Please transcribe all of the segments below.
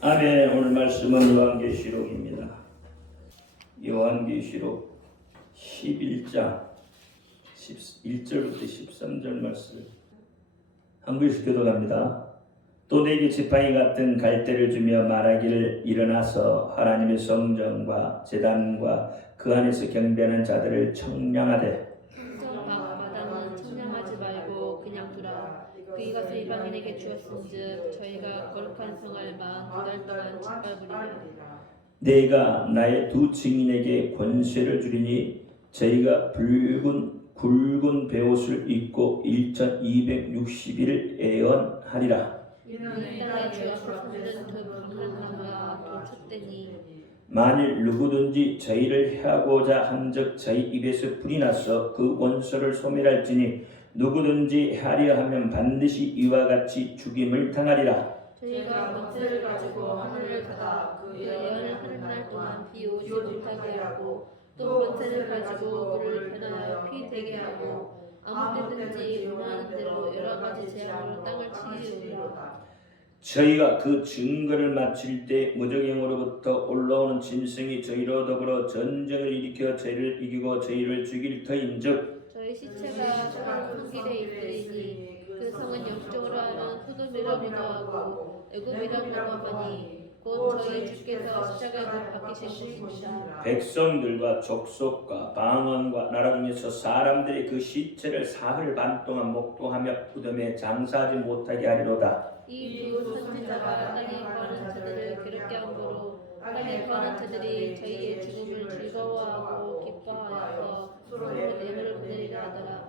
아멘. 오늘 말씀은 요한계시록입니다. 요한계시록 11장 1절부터 13절 말씀 한글씩 교독합니다. 또 내게 지팡이 같은 갈대를 주며 말하기를 일어나서 하나님의 성전과 제단과 그 안에서 경배하는 자들을 청량하되 마다는 청량하지 말고 그냥 두라. 그 이것을 이방인에게 주었은즉 저희가 거룩한 성을 42달 동안 짓밟으리라. 내가 나의 두 증인에게 권세를 주리니 저희가 굵은 베옷을 입고 1260일 애언하리라. 이는 땅에 주어서 삼는 두 강나무와 두 촛대니 만일 누구든지 저희를 해하고자 한즉 저희 입에서 불이 나서 그 원수를 소멸할지니 누구든지 해하려 하면 반드시 이와 같이 죽임을 당하리라. 저희가 권세를 가지고 하늘을 닫아 그 예언을 하는 날 동안 비 오지 못하게 하고 또 권세를 가지고 물을 변하여 피 되게 하고 아무 때든지 원하는 대로 여러 가지 재앙으로 땅을 치리로다. 저희가 그 증거를 마칠 때 무적행으로부터 올라오는 짐승이 저희로 더불어 전쟁을 일으켜 저희를 이기고 저희를 죽일 터인즉 저희 시체가 성은 길에 있으리니 그 성은 영적으로 하면 소돔이라고도 하고 애굽이라고도 하니 곧 저희 주께서 십자가에 박히신 곳입니다. 백성들과 족속과 방언과 나라 중에서 사람들이 그 시체를 사흘 반 동안 목도하며 무덤에 장사하지 못하게 하리로다. 이 두 선지자가 땅에 거하는 자들을 괴롭게 함으로 땅에 거하는 자들이 저희의 죽음을 즐거워하고 기뻐하여서 서로 뇌물을 보내리라 하더라.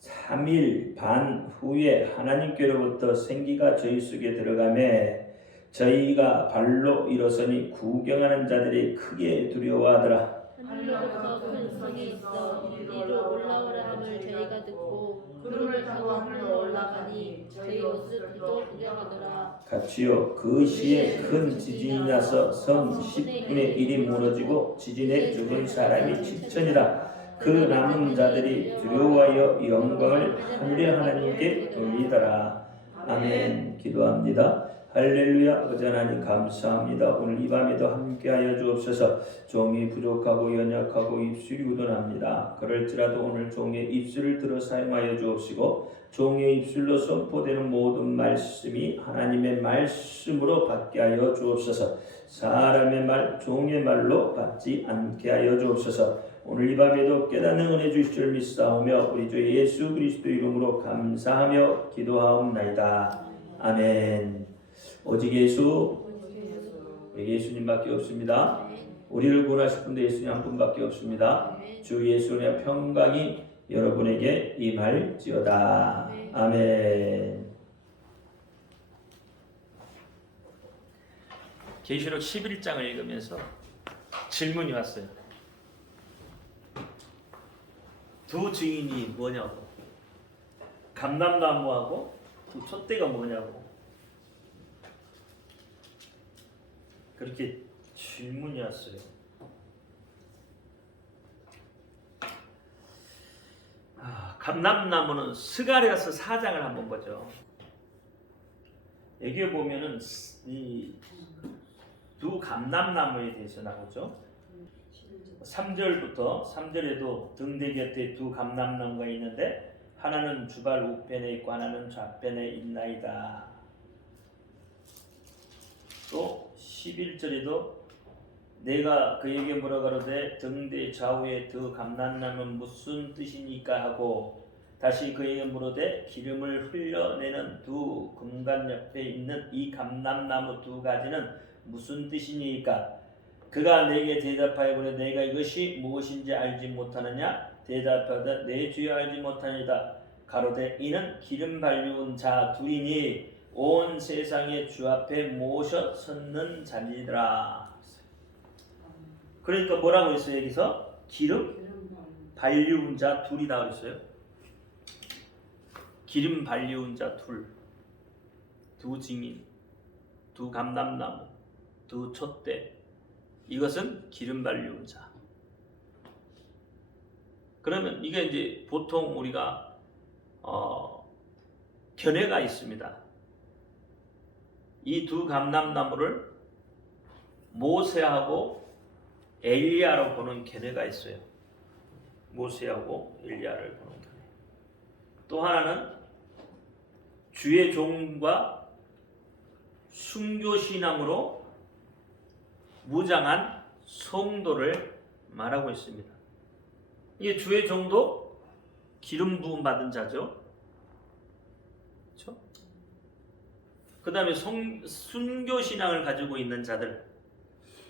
3일 반 후에 하나님께로부터 생기가 저희 속에 들어가매 저희가 발로 일어서니 구경하는 자들이 크게 두려워하더라. 하늘로부터 큰 성이 있어 이리로 올라오라 함을 저희가 듣고 구름을 타고 하늘로 올라가니 저희 옷을 또 구경하더라. 같이요. 그 시에 큰 지진이 나서 성 10분의 1이 무너지고 지진에 죽은 사람이 7천이라. 그 남은 자들이 두려워하여 영광을 하늘의 하나님께 돌리더라. 아멘. 기도합니다. 할렐루야. 어전 하나님 감사합니다. 오늘 이 밤에도 함께하여 주옵소서. 종이 부족하고 연약하고 입술이 우둔합니다. 그럴지라도 오늘 종의 입술을 들어 사용하여 주옵시고 종의 입술로 선포되는 모든 말씀이 하나님의 말씀으로 받게 하여 주옵소서. 사람의 말, 종의 말로 받지 않게 하여 주옵소서. 오늘 이 밤에도 깨닫는 은혜 주실 줄 믿사오며 우리 주 예수 그리스도 이름으로 감사하며 기도하옵나이다. 아멘. 오직 예수, 우리 예수님밖에 없습니다. 우리를 구원하실 분도 예수님 한 분밖에 없습니다. 주 예수의 평강이 여러분에게 임할지어다. 아멘. 계시록 11장을 읽으면서 질문이 왔어요. 두 증인이 뭐냐고, 감람나무하고 두 촛대가 뭐냐고, 그렇게 질문이 왔어요. 감람나무는 스가랴서 4장을 한번 보죠. 여기에 보면은 이 두 감람나무에 대해서 나오죠. 3절에도 등대 곁에 두 감람나무가 있는데 하나는 주발 우편에 있고 하나는 좌편에 있나이다. 또 11절에도 내가 그에게 뭐라 가로되 등대 좌우에 두 감람나무는 무슨 뜻이니까 하고 다시 그에게 물으되 기름을 흘려내는 두 금관 옆에 있는 이 감람나무 두 가지는 무슨 뜻이니까 그가 내게 대답하여 이르되 내가 이것이 무엇인지 알지 못하느냐 대답하되 내 주여 알지 못하니이다. 가로되 이는 기름 발리운 자 둘이니 온 세상의 주 앞에 모셔 섰는 자니라. 그러니까 뭐라고 했어요? 여기서 기름 발리운 자 둘이다 그랬어요. 기름 발리운 자 둘, 두 증인, 두 감람나무, 두 촛대. 이것은 기름 발리운 자. 그러면 이게 이제 보통 우리가 견해가 있습니다. 이 두 감람나무를 모세하고 엘리야로 보는 견해가 있어요. 모세하고 엘리야를 보는 견해. 또 하나는 주의 종과 순교신앙으로 무장한 성도를 말하고 있습니다. 이게 주의 종도 기름 부음 받은 자죠. 그렇죠? 그 다음에 순교신앙을 가지고 있는 자들,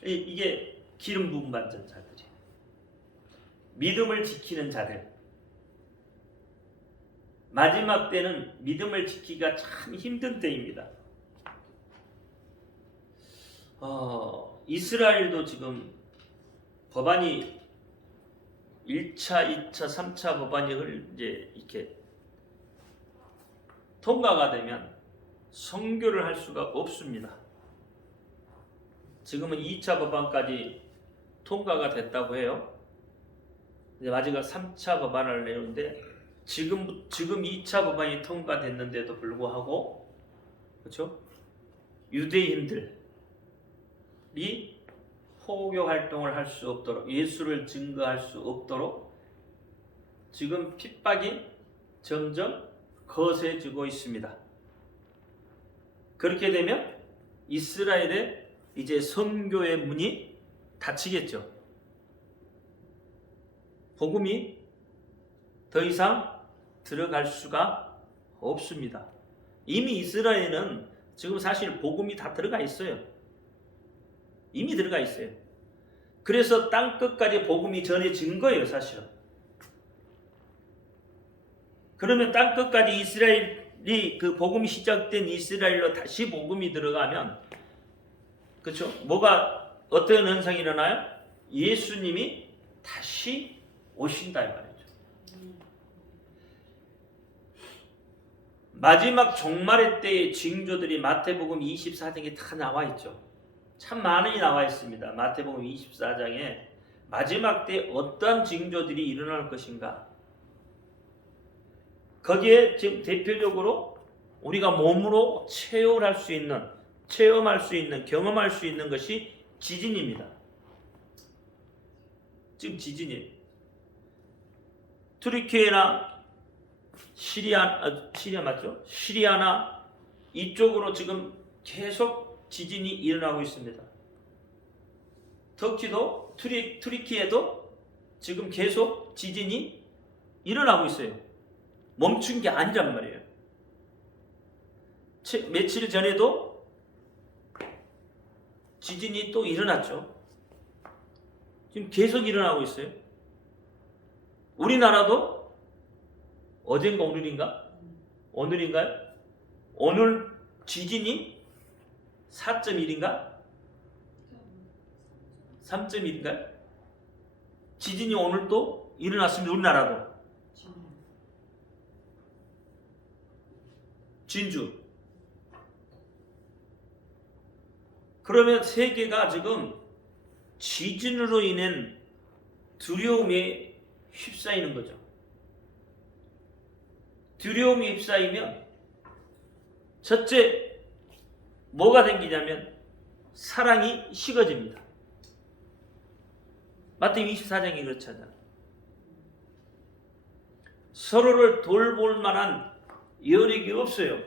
이게 기름 부음 받은 자들이에요. 믿음을 지키는 자들. 마지막 때는 믿음을 지키기가 참 힘든 때입니다. 이스라엘도 지금 법안이 1차, 2차, 3차 법안이 이제 이렇게 통과가 되면 선교를 할 수가 없습니다. 지금은 2차 법안까지 통과가 됐다고 해요. 이제 마지막 3차 법안을 내는데 지금 2차 법안이 통과됐는데도 불구하고 그렇죠? 유대인들이 포교 활동을 할 수 없도록 예수를 증거할 수 없도록 지금 핍박이 점점 거세지고 있습니다. 그렇게 되면 이스라엘의 이제 선교의 문이 닫히겠죠. 복음이 더 이상 들어갈 수가 없습니다. 이미 이스라엘은 지금 사실 복음이 다 들어가 있어요. 이미 들어가 있어요. 그래서 땅 끝까지 복음이 전해진 거예요, 사실은. 그러면 땅 끝까지 이스라엘이 그 복음이 시작된 이스라엘로 다시 복음이 들어가면 그렇죠? 뭐가 어떤 현상이 일어나요? 예수님이 다시 오신다 이 말이죠. 마지막 종말의 때의 징조들이 마태복음 24장에 다 나와 있죠. 참 많이 나와 있습니다. 마태복음 24장에 마지막 때 어떤 징조들이 일어날 것인가. 거기에 지금 대표적으로 우리가 몸으로 체험할 수 있는, 경험할 수 있는 것이 지진입니다. 지금 지진이에요. 투르키예나 시리아 맞죠? 시리아나 이쪽으로 지금 계속 지진이 일어나고 있습니다. 터키도 투르키에도 지금 계속 지진이 일어나고 있어요. 멈춘 게 아니란 말이에요. 며칠 전에도 지진이 또 일어났죠. 지금 계속 일어나고 있어요. 우리나라도 어젠가 오늘인가요? 오늘 지진이 4.1인가? 3.1인가요? 지진이 오늘 또 일어났습니다. 우리나라도. 진주. 그러면 세계가 지금 지진으로 인한 두려움에 휩싸이는 거죠. 두려움이 휩싸이면 첫째 뭐가 생기냐면 사랑이 식어집니다. 마태복음 24장이 그렇잖아요. 서로를 돌볼 만한 여력이 없어요.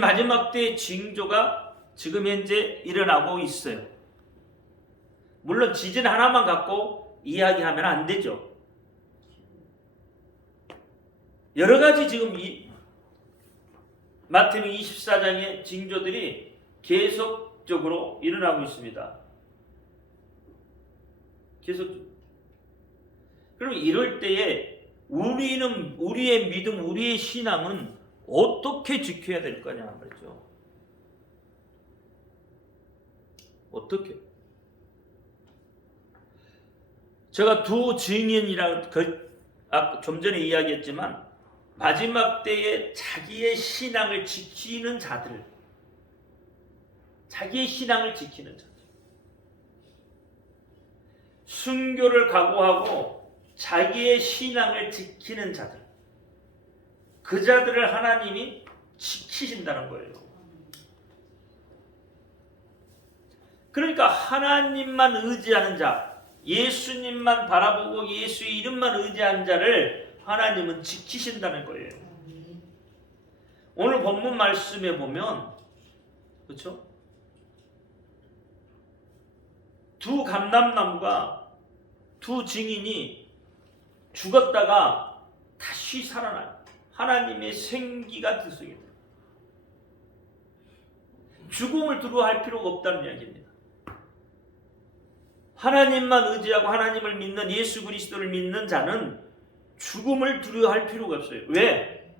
마지막 때의 징조가 지금 현재 일어나고 있어요. 물론 지진 하나만 갖고 이야기하면 안 되죠. 여러 가지 지금 이 마태복음 24장의 징조들이 계속적으로 일어나고 있습니다. 그럼 이럴 때에 우리의 믿음, 우리의 신앙은 어떻게 지켜야 될 거냐 말이죠. 어떻게? 제가 두 증인이라고 좀 전에 이야기했지만 마지막 때에 자기의 신앙을 지키는 자들, 순교를 각오하고 자기의 신앙을 지키는 자들, 그 자들을 하나님이 지키신다는 거예요. 그러니까 하나님만 의지하는 자, 예수님만 바라보고 예수의 이름만 의지하는 자를 하나님은 지키신다는 거예요. 오늘 본문 말씀에 보면, 그렇죠? 두 감람나무가, 두 증인이 죽었다가 다시 살아나요. 하나님의 생기가 들썩입니다. 죽음을 두려워할 필요가 없다는 이야기입니다. 하나님만 의지하고 하나님을 믿는, 예수 그리스도를 믿는 자는 죽음을 두려워할 필요가 없어요. 왜?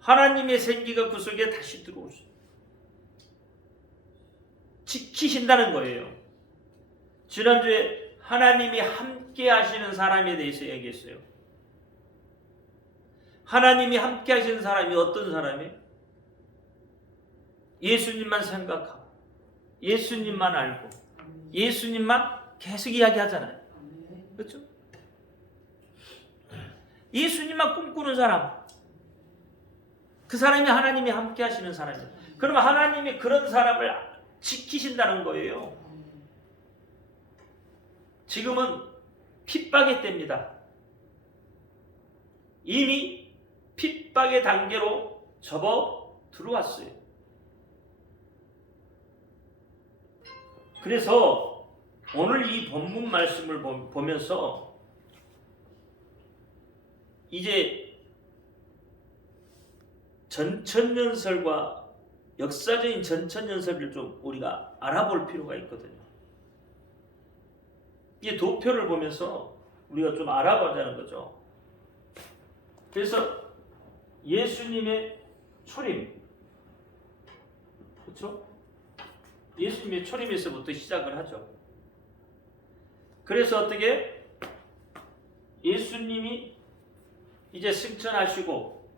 하나님의 생기가 그 속에 다시 들어오죠. 지키신다는 거예요. 지난주에 하나님이 함께 하시는 사람에 대해서 얘기했어요. 하나님이 함께 하시는 사람이 어떤 사람이에요? 예수님만 생각하고 예수님만 알고 예수님만 계속 이야기하잖아요. 그렇죠? 예수님만 꿈꾸는 사람, 그 사람이 하나님이 함께 하시는 사람이에요. 그러면 하나님이 그런 사람을 지키신다는 거예요. 지금은 핍박의 때입니다. 이미 핍박의 단계로 접어 들어왔어요. 그래서 오늘 이 본문 말씀을 보면서 이제 전천연설과 역사적인 전천연설을 좀 우리가 알아볼 필요가 있거든요. 이 도표를 보면서 우리가 좀 알아보자는 거죠. 그래서 예수님의 초림, 그렇죠? 예수님의 초림에서부터 시작을 하죠. 그래서 어떻게 예수님이 이제 승천하시고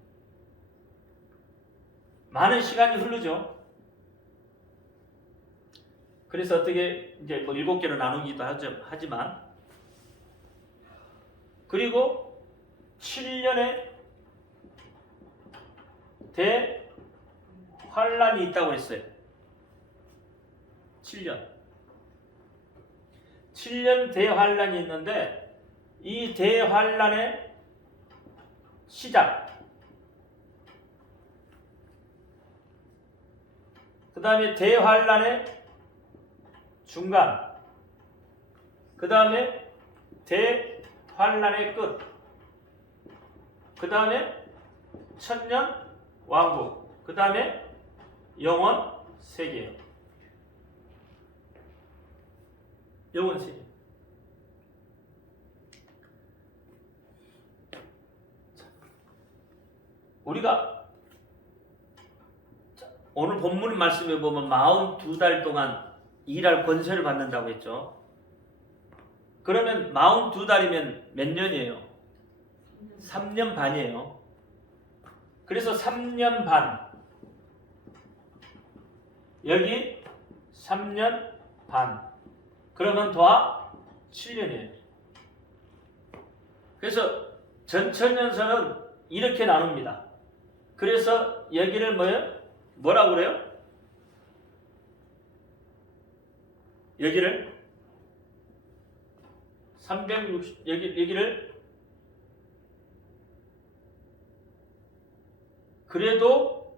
많은 시간이 흐르죠. 그래서 어떻게 이제 뭐 7개로 나누기도 하지만 그리고 7년의 대환란이 있다고 했어요. 7년 대환란이 있는데 이 대환란의 시작, 그 다음에 대환란의 중간, 그 다음에 대환란의 끝, 그 다음에 천년 왕국, 그 다음에 영원 세계. 영원 세계. 우리가 오늘 본문 말씀에 보면 42달 동안 일할 권세를 받는다고 했죠. 그러면 42달이면 몇 년이에요? 3년 반이에요. 그래서 3년 반, 여기 3년 반, 그러면 더하 7년이에요. 그래서 전천연설은 이렇게 나눕니다. 그래서 여기를 뭐라고 그래요? 여기를 360, 여기를 그래도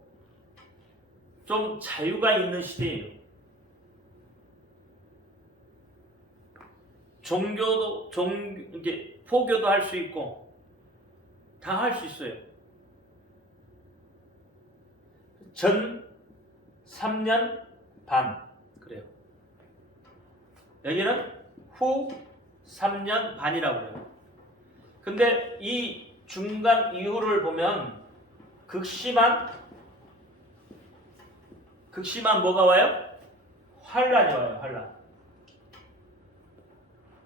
좀 자유가 있는 시대예요. 이렇게 포교도 할 수 있고 다 할 수 있어요. 전 3년 반 그래요. 여기는 후 3년 반이라고 그래요. 근데 이 중간 이후를 보면 극심한 뭐가 와요? 환란이 와요. 환란.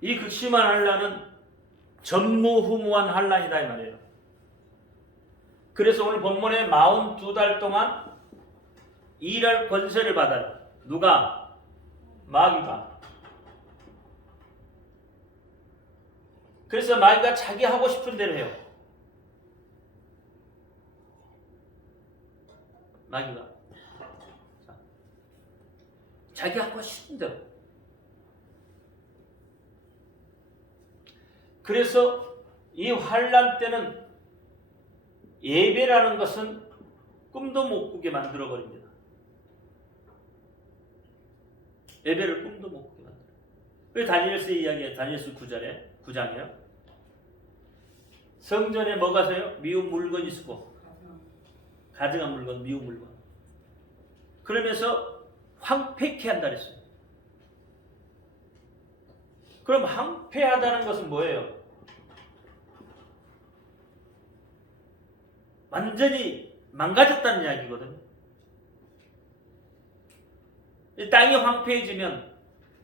이 극심한 환란은 전무후무한 환란이다 이 말이에요. 그래서 오늘 본문에 42달 동안 일할 권세를 받아요. 누가? 마귀가. 그래서 마귀가 자기 하고 싶은 대로 해요. 마귀가 자기 하고 싶은 대로. 그래서 이 환란 때는 예배라는 것은 꿈도 못 꾸게 만들어 버립니다. 예배를 꿈도 못 꾸게 만들어. 그 다니엘서 이야기에 다니엘서 9장이에요. 성전에 뭐가 서요? 미운 물건이 있고 가증한 물건, 미운 물건. 그러면서 황폐케 한다 그랬어요. 그럼 황폐하다는 것은 뭐예요? 완전히 망가졌다는 이야기거든요. 땅이 황폐해지면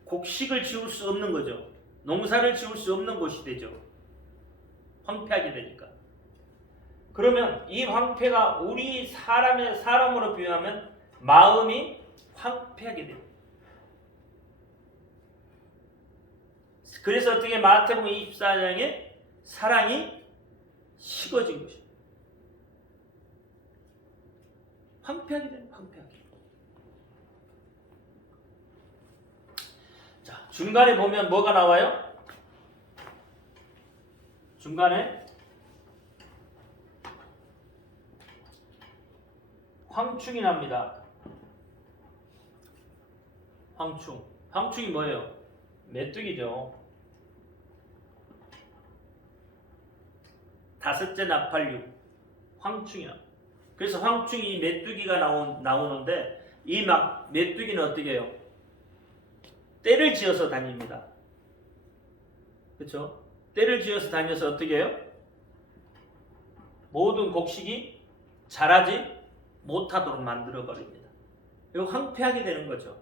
곡식을 지을 수 없는 거죠. 농사를 지을 수 없는 곳이 되죠. 황폐하게 되니까. 그러면 이 황폐가 우리 사람으로 비유하면 마음이 황폐하게 됩니다. 그래서 어떻게 마태복음 24장에 사랑이 식어진 것입니다. 황폐하게 됩니다. 황폐하게. 자, 중간에 보면 뭐가 나와요? 중간에 황충이 납니다. 황충. 황충이 뭐예요? 메뚜기죠. 다섯째 나팔류. 황충이 납니다. 그래서 황충이 메뚜기가 나오는데 이 메뚜기는 어떻게 해요? 떼를 지어서 다닙니다. 그렇죠? 떼를 지어서 다녀서 어떻게 해요? 모든 곡식이 자라지 못하도록 만들어버립니다. 이거 황폐하게 되는 거죠.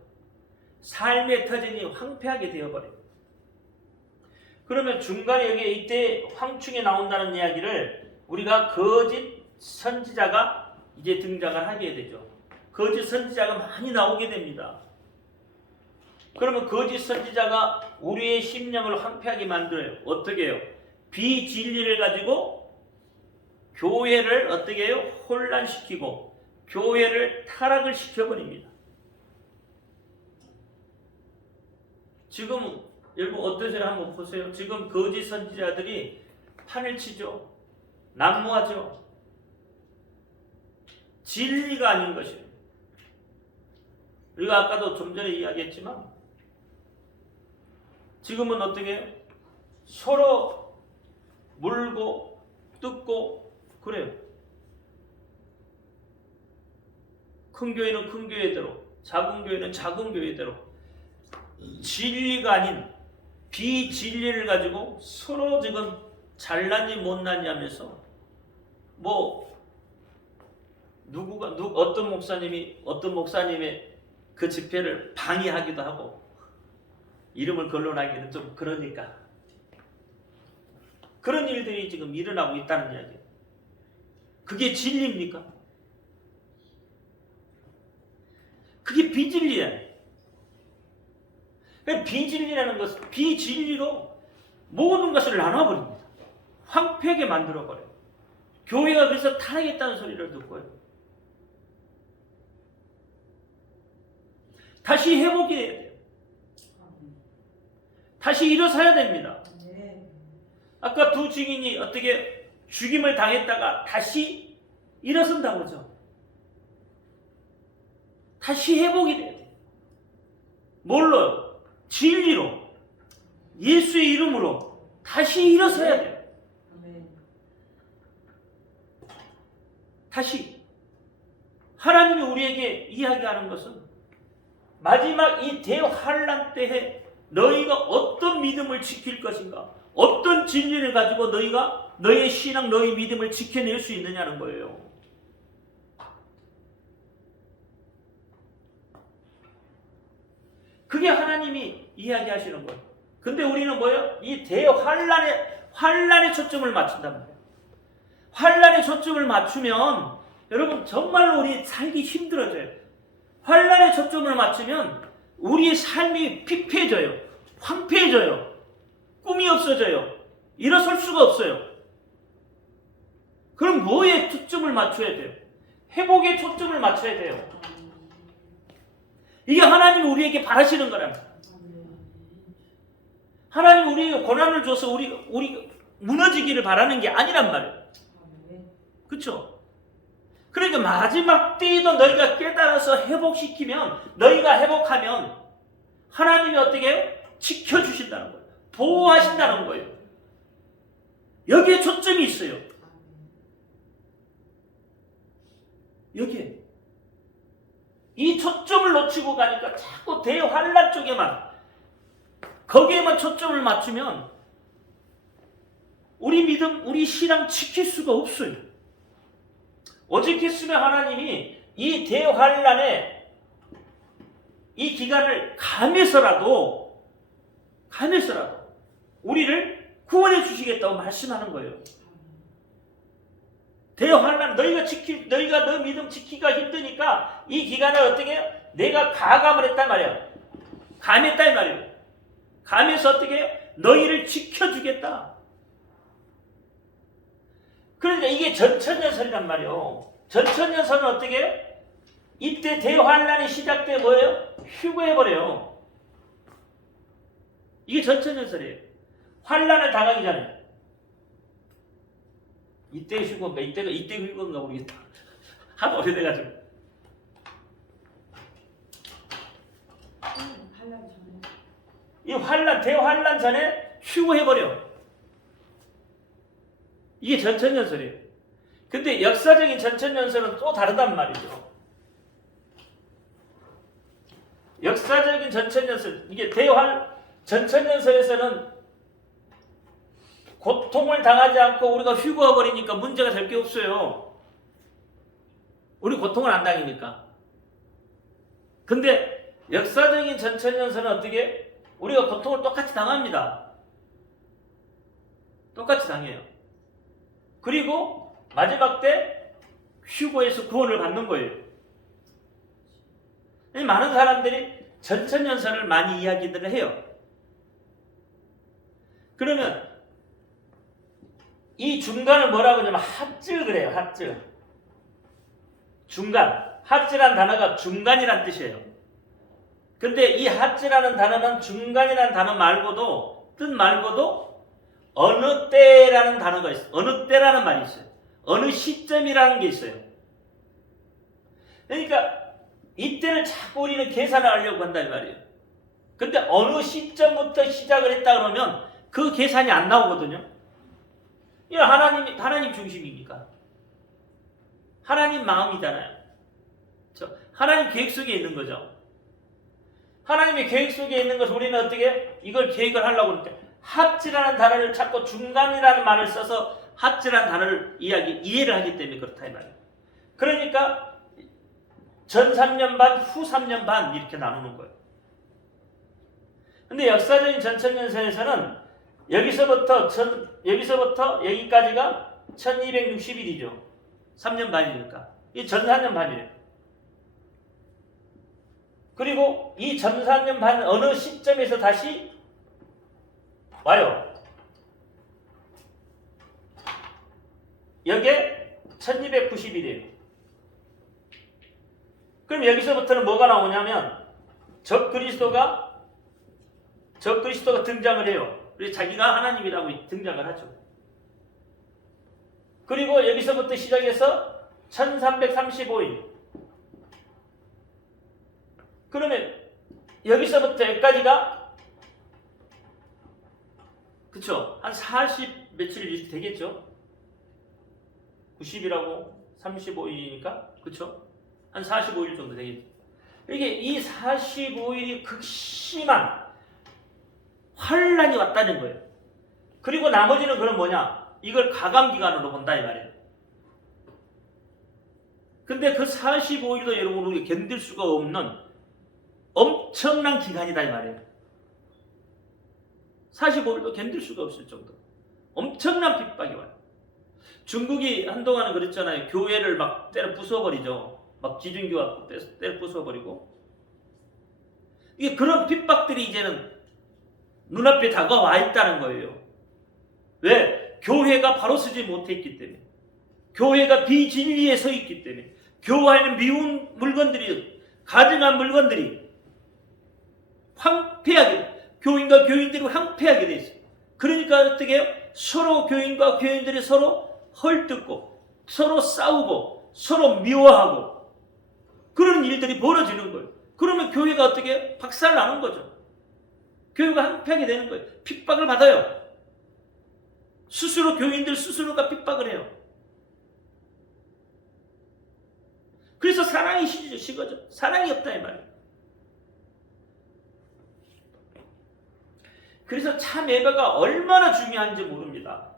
삶의 터전이 황폐하게 되어버립니다. 그러면 중간에 여기 이때 황충이 나온다는 이야기를 우리가 거짓 선지자가 이제 등장을 하게 되죠. 거짓 선지자가 많이 나오게 됩니다. 그러면 거짓 선지자가 우리의 심령을 황폐하게 만들어요. 어떻게 해요? 비진리를 가지고 교회를 어떻게 해요? 혼란시키고 교회를 타락을 시켜버립니다. 지금 여러분 어떠세요? 한번 보세요. 지금 거짓 선지자들이 판을 치죠. 난무하죠. 진리가 아닌 것이에요. 우리가 아까도 좀 전에 이야기했지만 지금은 어떻게 해요? 서로 물고 뜯고 그래요. 큰 교회는 큰 교회대로, 작은 교회는 작은 교회대로 진리가 아닌 비진리를 가지고 서로 지금 잘났니 못났니 하면서 어떤 목사님의 그 집회를 방해하기도 하고 이름을 거론하기는 좀 그러니까 그런 일들이 지금 일어나고 있다는 이야기예요. 그게 진리입니까? 그게 비진리예요. 비진리라는 것은 비진리로 모든 것을 나눠버립니다. 황폐하게 만들어버려요. 교회가 그래서 타락했다는 소리를 듣고요. 다시 회복이 돼야 돼요. 다시 일어서야 됩니다. 아까 두 증인이 어떻게 죽임을 당했다가 다시 일어선다고 그러죠. 다시 회복이 돼야 돼요. 뭘로요? 진리로, 예수의 이름으로 다시 일어서야 돼요. 다시 하나님이 우리에게 이야기하는 것은 마지막 이 대환란 때에 너희가 어떤 믿음을 지킬 것인가, 어떤 진리를 가지고 너희가 너희의 신앙, 너희 믿음을 지켜낼 수 있느냐는 거예요. 그게 하나님이 이야기하시는 거예요. 근데 우리는 뭐예요? 이 환란에 초점을 맞춘단 말이에요. 환란에 초점을 맞추면 여러분 정말로 우리 살기 힘들어져요. 환란에 초점을 맞추면 우리의 삶이 피폐해져요. 황폐해져요. 꿈이 없어져요. 일어설 수가 없어요. 그럼 뭐에 초점을 맞춰야 돼요? 회복에 초점을 맞춰야 돼요. 이게 하나님이 우리에게 바라시는 거랍니다. 하나님이 우리에게 고난을 줘서 무너지기를 바라는 게 아니란 말이에요. 그렇죠? 그러니까 마지막 때에도 너희가 깨달아서 회복시키면, 너희가 회복하면 하나님이 어떻게 해요? 지켜주신다는 거예요. 보호하신다는 거예요. 여기에 초점이 있어요. 여기에. 이 초점을 놓치고 가니까 자꾸 대환란 쪽에만, 거기에만 초점을 맞추면 우리 믿음, 우리 신앙 지킬 수가 없어요. 오직 했으면 하나님이 이 대환란에 이 기간을 가면서라도 우리를 구원해 주시겠다고 말씀하는 거예요. 대환란, 너희가 너 믿음 지키기가 힘드니까 이 기간을 어떻게 해요? 내가 가감을 했단 말이에요. 감했단 말이에요. 감해서 어떻게 해요? 너희를 지켜주겠다. 그러니까 이게 전천년설이란 말이에요. 전천년설은 어떻게 해요? 이때 대환란이 시작돼 뭐예요? 휴거해버려요. 이게 전천년설이에요. 환란을 당하기 전에. 이때 휴거인가? 이때 휴거인가 모르겠다. 하도 오래돼가지고. 이 대환란 전에 휴거해버려. 이게 전천년설이에요. 근데 역사적인 전천년설은 또 다르단 말이죠. 역사적인 전천년설, 이게 전천년설에서는 고통을 당하지 않고 우리가 휴거해버리니까 문제가 될 게 없어요. 우리 고통을 안 당하니까. 근데 역사적인 전천년설은 어떻게? 우리가 고통을 똑같이 당합니다. 똑같이 당해요. 그리고 마지막 때 휴거에서 구원을 받는 거예요. 많은 사람들이 전천년설을 많이 이야기들을 해요. 그러면 이 중간을 뭐라고 하냐면 합질 그래요. 합질. 중간. 합질한 단어가 중간이란 뜻이에요. 근데 이 합질하는 단어는 중간이라는 단어 말고도, 뜻 말고도 어느 때라는 단어가 있어요. 어느 때라는 말이 있어요. 어느 시점이라는 게 있어요. 그러니까 이때를 자꾸 우리는 계산을 하려고 한다 이 말이에요. 근데 어느 시점부터 시작을 했다 그러면 그 계산이 안 나오거든요. 이건 하나님 중심이니까. 하나님 마음이잖아요. 하나님 계획 속에 있는 거죠. 하나님의 계획 속에 있는 것을 우리는 어떻게 이걸 계획을 하려고 하는데 합질하는 단어를 자꾸 중간이라는 말을 써서 합질하는 단어를 이해를 하기 때문에 그렇다 이 말이에요. 그러니까 전 3년 반, 후 3년 반 이렇게 나누는 거예요. 근데 역사적인 전천년설에서는 여기서부터 여기까지가 1260일이죠. 3년 반이니까. 이 전 4년 반이에요. 그리고 이 전 4년 반 어느 시점에서 다시 와요. 여기에 1290일이에요. 그럼 여기서부터는 뭐가 나오냐면 적 그리스도가 등장을 해요. 그래서 자기가 하나님이라고 등장을 하죠. 그리고 여기서부터 시작해서 1335일. 그러면 여기서부터 여기까지가 그쵸? 한 40 며칠 이렇게 되겠죠? 90이라고 35일이니까 그쵸? 한 45일 정도 되겠죠. 이게 이 45일이 극심한 환란이 왔다는 거예요. 그리고 나머지는 그럼 뭐냐? 이걸 가감기간으로 본다 이 말이에요. 근데 그 45일도 여러분 우리가 견딜 수가 없는 엄청난 기간이다 이 말이에요. 45일도 견딜 수가 없을 정도. 엄청난 핍박이 와요. 중국이 한동안은 그랬잖아요. 교회를 막 때려 부숴버리죠. 막 기준교와 때려 부숴버리고. 이게 그런 핍박들이 이제는 눈앞에 다가와 있다는 거예요. 왜? 교회가 바로 서지 못했기 때문에. 교회가 비진리에 서 있기 때문에. 교회에는 미운 물건들이, 가증한 물건들이 황폐하게, 교인과 교인들이 황폐하게 돼 있어요. 그러니까 어떻게 해요? 서로 교인과 교인들이 서로 헐뜯고 서로 싸우고 서로 미워하고 그런 일들이 벌어지는 거예요. 그러면 교회가 어떻게 박살나는 거죠. 교회가 한패하게 되는 거예요. 핍박을 받아요. 스스로 교인들 스스로가 핍박을 해요. 그래서 사랑이 식어져. 사랑이 없다 이 말이에요. 그래서 참 예배가 얼마나 중요한지 모릅니다.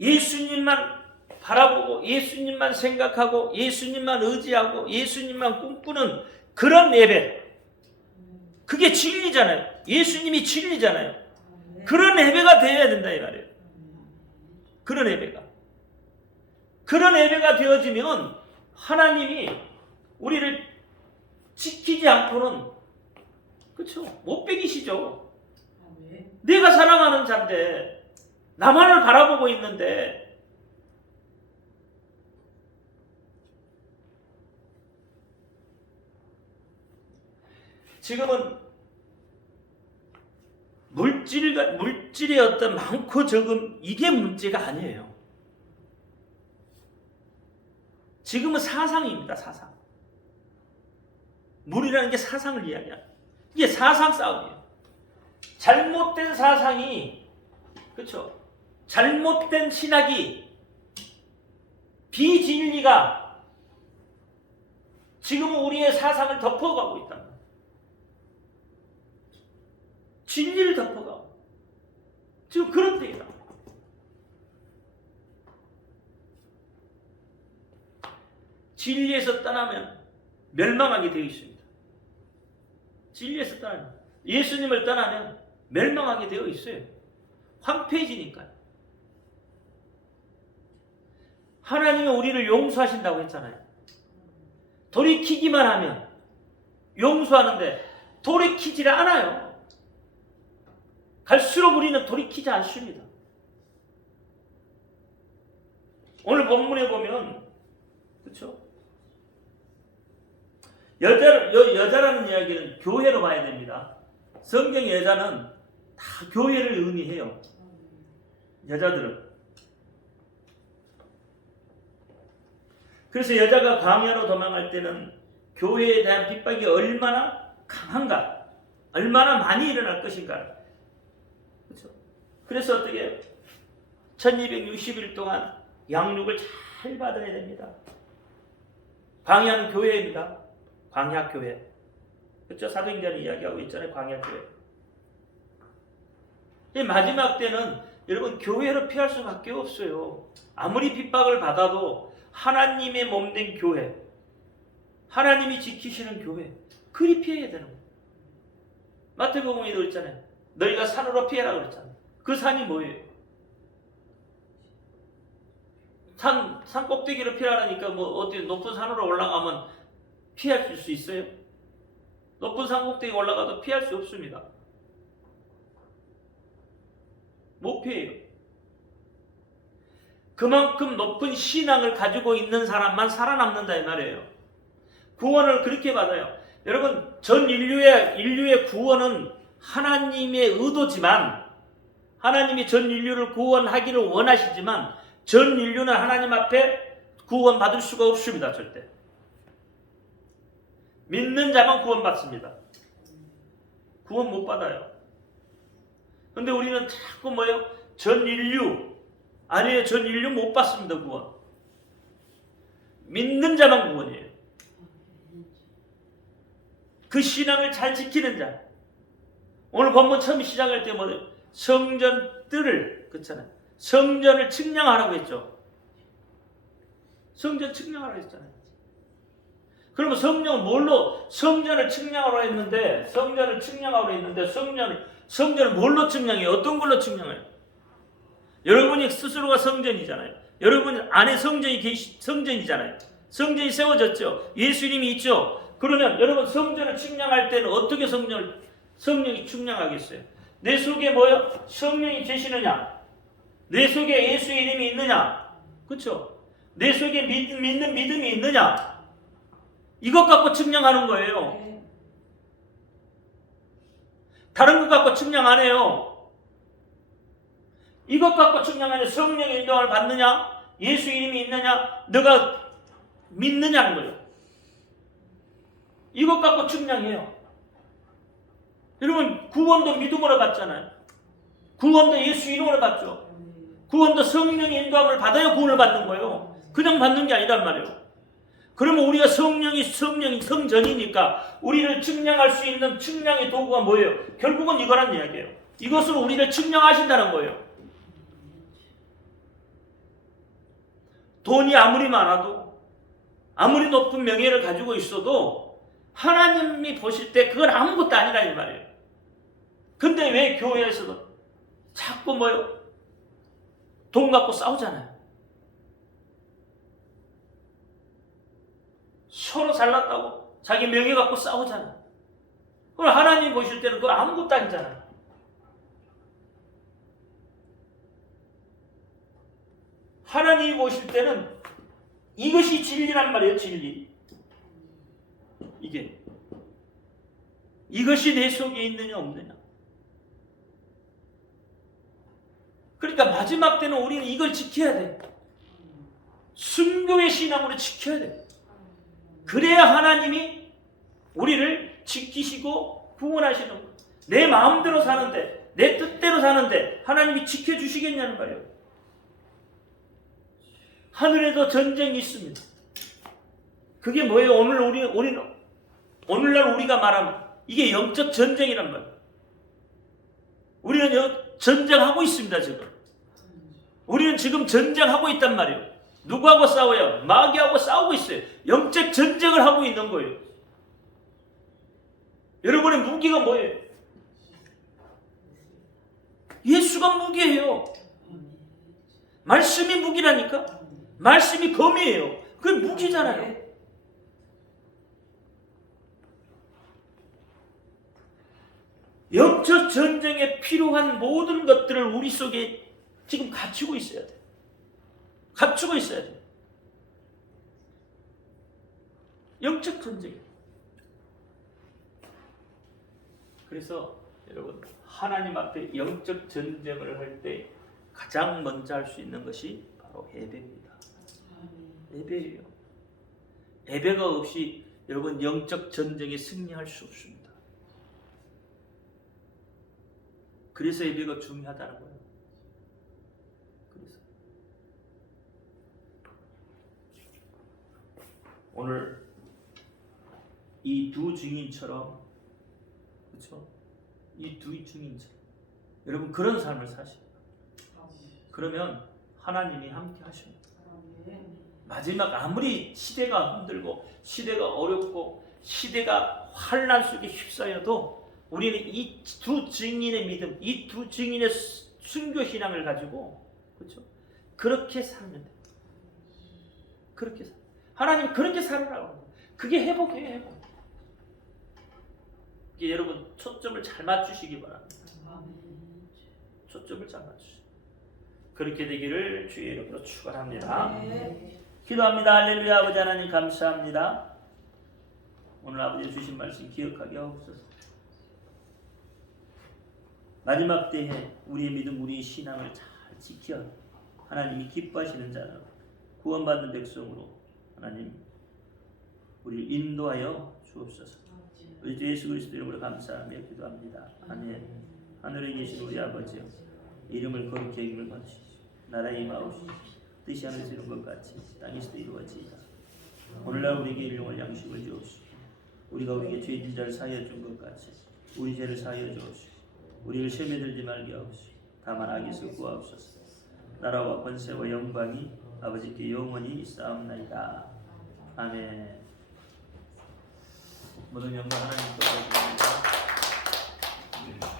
예수님만 바라보고 예수님만 생각하고 예수님만 의지하고 예수님만 꿈꾸는 그런 예배. 그게 진리잖아요. 예수님이 진리잖아요. 그런 예배가 되어야 된다 이 말이에요. 그런 예배가. 그런 예배가 되어지면 하나님이 우리를 지키지 않고는 그렇죠. 못 베기시죠. 내가 사랑하는 자인데 나만을 바라보고 있는데 지금은 물질의 어떤 많고 적음 이게 문제가 아니에요. 지금은 사상입니다. 사상. 물이라는 게 사상을 이야기합니다. 이게 사상 싸움이에요. 잘못된 사상이 그렇죠. 잘못된 신학이 비진리가 지금은 우리의 사상을 덮어가고 있다. 진리를 덮어가고 지금 그런 때이다. 진리에서 떠나면 멸망하게 되어 있습니다. 진리에서 떠나면 예수님을 떠나면 멸망하게 되어 있어요. 황폐해지니까요. 하나님이 우리를 용서하신다고 했잖아요. 돌이키기만 하면 용서하는데 돌이키지를 않아요. 갈수록 우리는 돌이키지 않습니다. 오늘 본문에 보면 그렇죠? 여자라는 이야기는 교회로 봐야 됩니다. 성경의 여자는 다 교회를 의미해요. 여자들은. 그래서 여자가 광야로 도망갈 때는 교회에 대한 핍박이 얼마나 강한가, 얼마나 많이 일어날 것인가. 그렇죠? 그래서 어떻게 해요? 1260일 동안 양육을 잘 받아야 됩니다. 광야는 교회입니다. 광야교회. 그렇죠? 사도행전이 이야기하고 있잖아요. 광야교회. 이 마지막 때는 여러분 교회로 피할 수밖에 없어요. 아무리 핍박을 받아도 하나님의 몸된 교회, 하나님이 지키시는 교회, 그리 피해야 되는 거예요. 마태복음에도 그랬잖아요. 너희가 산으로 피해라 그랬잖아요. 그 산이 뭐예요? 산 꼭대기로 피하라니까 뭐 어디 높은 산으로 올라가면 피할 수 있어요? 높은 산 꼭대기 올라가도 피할 수 없습니다. 못 피해요. 그만큼 높은 신앙을 가지고 있는 사람만 살아남는다 이 말이에요. 구원을 그렇게 받아요. 여러분 전 인류의 구원은 하나님의 의도지만 하나님이 전 인류를 구원하기를 원하시지만 전 인류는 하나님 앞에 구원받을 수가 없습니다. 절대. 믿는 자만 구원받습니다. 구원 못 받아요. 근데 우리는 자꾸 뭐예요? 전 인류 아니에요. 전 인류 못 받습니다. 구원. 믿는 자만 구원이에요. 그 신앙을 잘 지키는 자. 오늘 본문 처음 시작할 때 뭐예요? 성전 뜰을 그렇잖아요. 성전을 측량하라고 했죠. 성전 측량하라고 했잖아요. 그러면 성령은 뭘로 성전을 측량하라고 했는데 성전을 뭘로 측량해요? 어떤 걸로 측량해요? 여러분이 스스로가 성전이잖아요. 여러분 안에 성전이잖아요. 성전이 세워졌죠. 예수님이 있죠. 그러면 여러분 성전을 측량할 때는 어떻게 성령이 측량하겠어요? 내 속에 뭐요? 성령이 계시느냐? 내 속에 예수의 이름이 있느냐? 그렇죠? 내 속에 믿는 믿음이 있느냐? 이것 갖고 측량하는 거예요. 다른 것 갖고 측량 안 해요. 이것 갖고 측량하냐? 성령의 인도함을 받느냐? 예수 이름이 있느냐? 너가 믿느냐는 거예요. 이것 갖고 측량해요. 여러분 구원도 믿음으로 받잖아요. 구원도 예수 이름으로 받죠. 구원도 성령의 인도함을 받아야 구원을 받는 거예요. 그냥 받는 게 아니란 말이에요. 그러면 우리가 성령이 성전이니까 우리를 측량할 수 있는 측량의 도구가 뭐예요? 결국은 이거란 이야기예요. 이것으로 우리를 측량하신다는 거예요. 돈이 아무리 많아도 아무리 높은 명예를 가지고 있어도 하나님이 보실 때 그건 아무것도 아니라는 말이에요. 근데 왜 교회에서도 자꾸 뭐요? 돈 갖고 싸우잖아요. 서로 잘났다고 자기 명예 갖고 싸우잖아요. 그럼 하나님 보실 때는 그건 아무것도 아니잖아요. 하나님이 보실 때는 이것이 진리란 말이에요. 진리. 이것이 내 속에 있느냐 없느냐. 그러니까 마지막 때는 우리는 이걸 지켜야 돼. 순교의 신앙으로 지켜야 돼. 그래야 하나님이 우리를 지키시고 구원하시는 거예요. 내 마음대로 사는데, 내 뜻대로 사는데 하나님이 지켜주시겠냐는 거예요. 하늘에도 전쟁이 있습니다. 그게 뭐예요? 오늘날 우리가 말하는 이게 영적 전쟁이란 말이에요. 우리는 전쟁하고 있습니다. 지금 우리는 지금 전쟁하고 있단 말이에요. 누구하고 싸워요? 마귀하고 싸우고 있어요. 영적 전쟁을 하고 있는 거예요. 여러분의 무기가 뭐예요? 예수가 무기예요. 말씀이 무기라니까. 말씀이 검이에요. 그게 무기잖아요. 영적 전쟁에 필요한 모든 것들을 우리 속에 지금 갖추고 있어야 돼. 갖추고 있어야 돼. 영적 전쟁. 그래서 여러분 하나님 앞에 영적 전쟁을 할 때 가장 먼저 할 수 있는 것이 바로 예배입니다. 예배예요. 예배가 없이 여러분 영적 전쟁에 승리할 수 없습니다. 그래서 예배가 중요하다는 거예요. 그래서 오늘 이 두 증인처럼, 그렇죠? 이 두 증인처럼 여러분 그런 삶을 사십니다. 그러면 하나님이 함께 하십니다. 마지막 아무리 시대가 힘들고 시대가 어렵고 시대가 환난 속에 휩싸여도 우리는 이 두 증인의 믿음, 이 두 증인의 순교 신앙을 가지고, 그렇죠? 그렇게 살면 돼. 그렇게 살. 하나님 그렇게 살으라고. 그게 회복이에요. 회복. 이게 여러분 초점을 잘 맞추시기 바랍니다. 초점을 잘 맞추시고 그렇게 되기를 주의 이름으로 축원합니다. 기도합니다. 할렐루야. 아버지 하나님 감사합니다. 오늘 아버지 주신 말씀 기억하게 하옵소서. 마지막 때에 우리의 믿음, 우리의 신앙을 잘 지켜 하나님이 기뻐하시는 자로 구원받는 백성으로 하나님 우리를 인도하여 주옵소서. 우리 주 예수 그리스도 이름으로 감사하며 기도합니다. 아멘. 하늘에 계신 우리 아버지여, 이름을 거룩히 여김을 받으시옵소서. 나라의 임하옵소서. 뜻이 하늘에서 이룬 것 같이 땅에서도 이루어지이다. 오늘날 우리에게 일용할 양식을 주옵소서. 우리가 우리에게 죄진 자를 사하여 준 것 같이 우리 죄를 사하여 주옵소서. 우리를 시험에 들지 말게 하옵소서. 다만 악에서 구하옵소서. 나라와 권세와 영광이 아버지께 영원히 있사옵나이다. 아멘. 모든 영광 하나님께 드립니다.